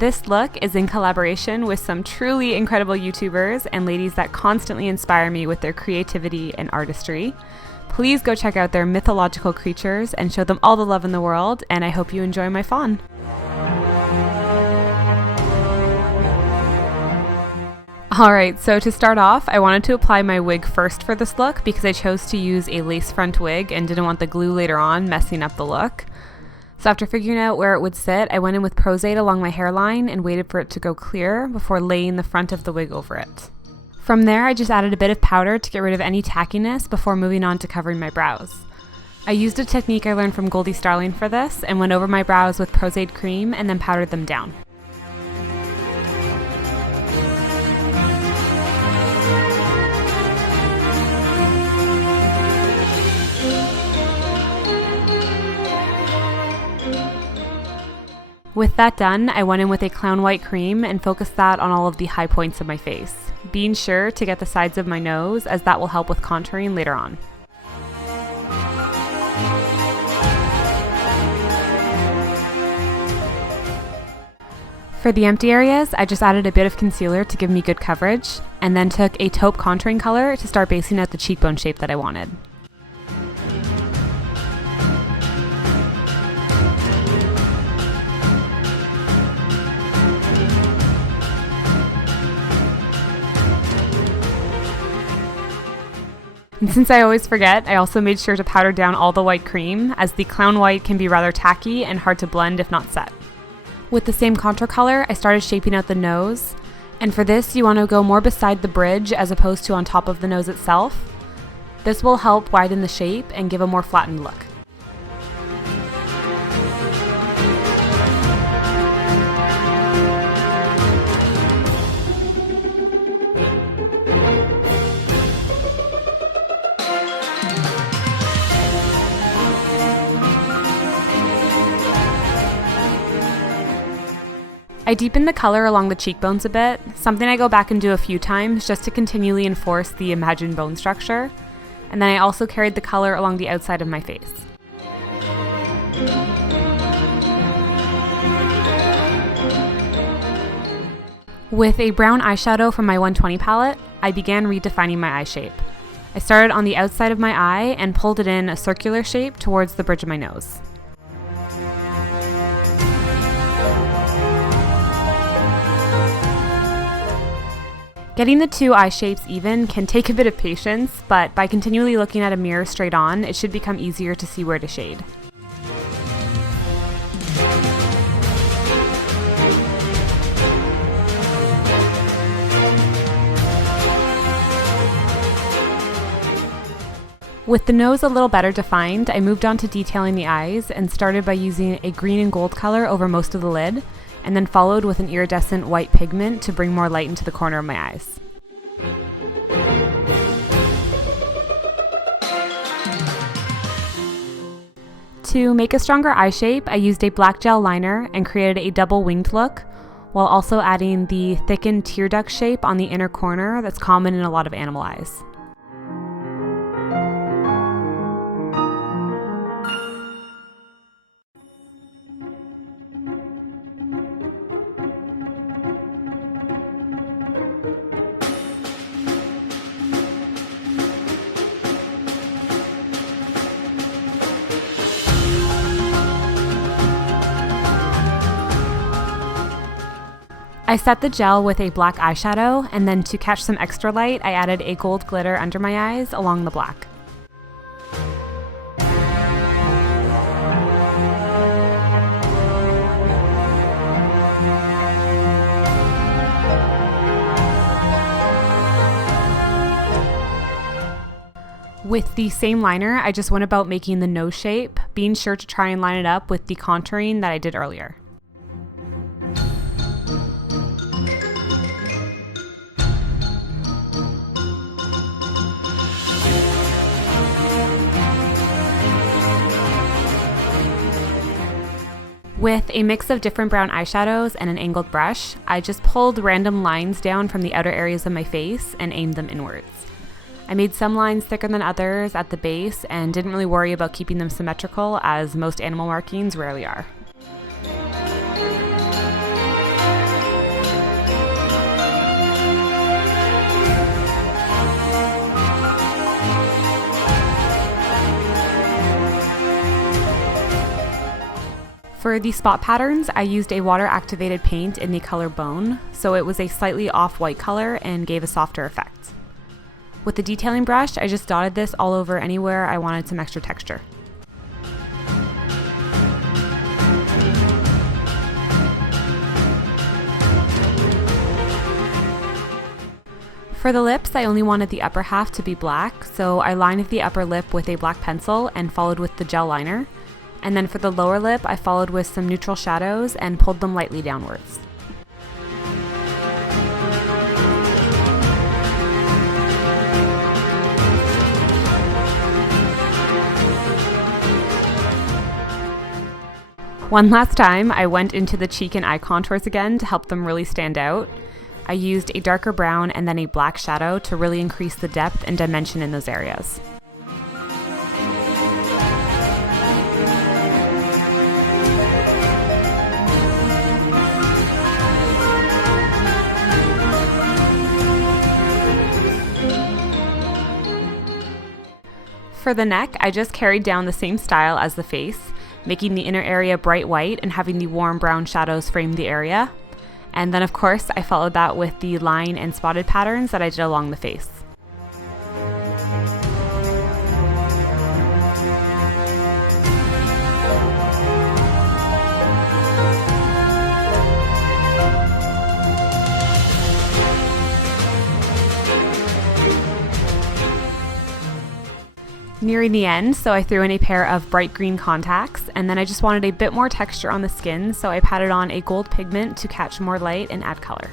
This look is in collaboration with some truly incredible YouTubers and ladies that constantly inspire me with their creativity and artistry. Please go check out their mythological creatures and show them all the love in the world, and I hope you enjoy my faun. Alright, so to start off, I wanted to apply my wig first for this look because I chose to use a lace front wig and didn't want the glue later on messing up the look. So after figuring out where it would sit, I went in with Pros-aide along my hairline and waited for it to go clear before laying the front of the wig over it. From there, I just added a bit of powder to get rid of any tackiness before moving on to covering my brows. I used a technique I learned from Goldie Starling for this and went over my brows with Pros-aide Cream and then powdered them down. With that done, I went in with a clown white cream and focused that on all of the high points of my face, being sure to get the sides of my nose as that will help with contouring later on. For the empty areas, I just added a bit of concealer to give me good coverage, and then took a taupe contouring color to start basing out the cheekbone shape that I wanted. And since I always forget, I also made sure to powder down all the white cream, as the clown white can be rather tacky and hard to blend if not set. With the same contour color, I started shaping out the nose, and for this you want to go more beside the bridge as opposed to on top of the nose itself. This will help widen the shape and give a more flattened look. I deepened the color along the cheekbones a bit, something I go back and do a few times just to continually enforce the imagined bone structure, and then I also carried the color along the outside of my face. With a brown eyeshadow from my 120 palette, I began redefining my eye shape. I started on the outside of my eye and pulled it in a circular shape towards the bridge of my nose. Getting the two eye shapes even can take a bit of patience, but by continually looking at a mirror straight on, it should become easier to see where to shade. With the nose a little better defined, I moved on to detailing the eyes and started by using a green and gold color over most of the lid, and then followed with an iridescent white pigment to bring more light into the corner of my eyes. To make a stronger eye shape, I used a black gel liner and created a double winged look, while also adding the thickened tear duct shape on the inner corner that's common in a lot of animal eyes. I set the gel with a black eyeshadow, and then to catch some extra light, I added a gold glitter under my eyes along the black. With the same liner, I just went about making the nose shape, being sure to try and line it up with the contouring that I did earlier. With a mix of different brown eyeshadows and an angled brush, I just pulled random lines down from the outer areas of my face and aimed them inwards. I made some lines thicker than others at the base and didn't really worry about keeping them symmetrical, as most animal markings rarely are. For the spot patterns, I used a water-activated paint in the color Bone, so it was a slightly off-white color and gave a softer effect. With the detailing brush, I just dotted this all over anywhere I wanted some extra texture. For the lips, I only wanted the upper half to be black, so I lined the upper lip with a black pencil and followed with the gel liner. And then for the lower lip, I followed with some neutral shadows and pulled them lightly downwards. One last time, I went into the cheek and eye contours again to help them really stand out. I used a darker brown and then a black shadow to really increase the depth and dimension in those areas. For the neck, I just carried down the same style as the face, making the inner area bright white and having the warm brown shadows frame the area. And then of course, I followed that with the line and spotted patterns that I did along the face. Nearing the end, so I threw in a pair of bright green contacts, and then I just wanted a bit more texture on the skin, so I patted on a gold pigment to catch more light and add color.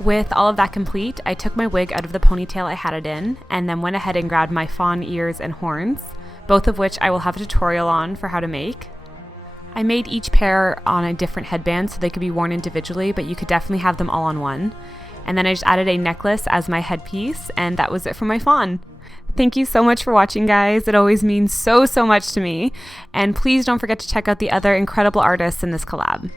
With all of that complete, I took my wig out of the ponytail I had it in, and then went ahead and grabbed my fawn ears and horns, both of which I will have a tutorial on for how to make. I made each pair on a different headband so they could be worn individually, but you could definitely have them all on one. And then I just added a necklace as my headpiece, and that was it for my fawn. Thank you so much for watching, guys. It always means so much to me. And please don't forget to check out the other incredible artists in this collab.